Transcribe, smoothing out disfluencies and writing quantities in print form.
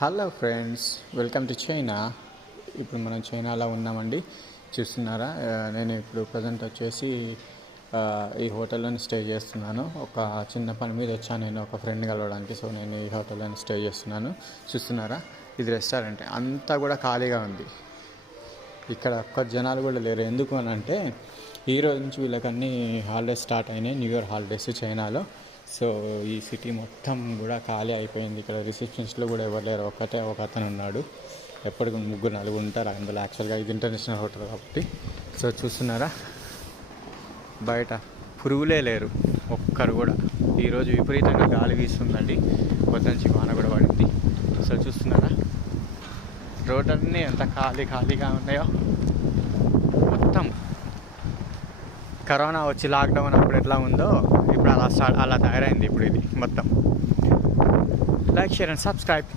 Hello friends, welcome to China. ఇప్పుడు మనం చైనాలో ఉన్నామండి. చూస్తున్నారా, నేను ఇప్పుడు ప్రజెంట్ వచ్చేసి ఈ హోటల్లోనే స్టే చేస్తున్నాను. ఒక చిన్న పని మీద వచ్చాను నేను ఒక ఫ్రెండ్ కలవడానికి. సో నేను ఈ హోటల్లోనే స్టే చేస్తున్నాను. చూస్తున్నారా, ఇది రెస్టారెంట్. అంతా కూడా ఖాళీగా ఉంది. ఇక్కడ ఒక్క జనాలు కూడా లేరు. ఎందుకు అని అంటే ఈ రోజు నుంచి వీళ్ళకన్నీ హాలిడేస్ స్టార్ట్ అయినాయి, న్యూ ఇయర్ హాలిడేస్ చైనాలో. సో ఈ సిటీ మొత్తం కూడా ఖాళీ అయిపోయింది. ఇక్కడ రిసెప్షన్స్లో కూడా ఎవరు లేరు, ఒక అతను ఉన్నాడు. ఎప్పటికి 3-4 ఉంటారు అందులో. యాక్చువల్గా ఇది ఇంటర్నేషనల్ హోటల్ కాబట్టి. సో చూస్తున్నారా, బయట పురుగులే లేరు ఒక్కరు కూడా. ఈరోజు విపరీతంగా గాలి వీస్తుందండి, పొద్దునుంచి వాన కూడా పడింది. సో చూస్తున్నారా, రోడ్లన్నీ ఎంత ఖాళీగా ఉన్నాయో. మొత్తం కరోనా వచ్చి లాక్డౌన్ అప్పుడు ఎట్లా ఉందో ఇప్పుడు అలా తయారైంది ఇప్పుడు ఇది మొత్తం. Like, share and subscribe.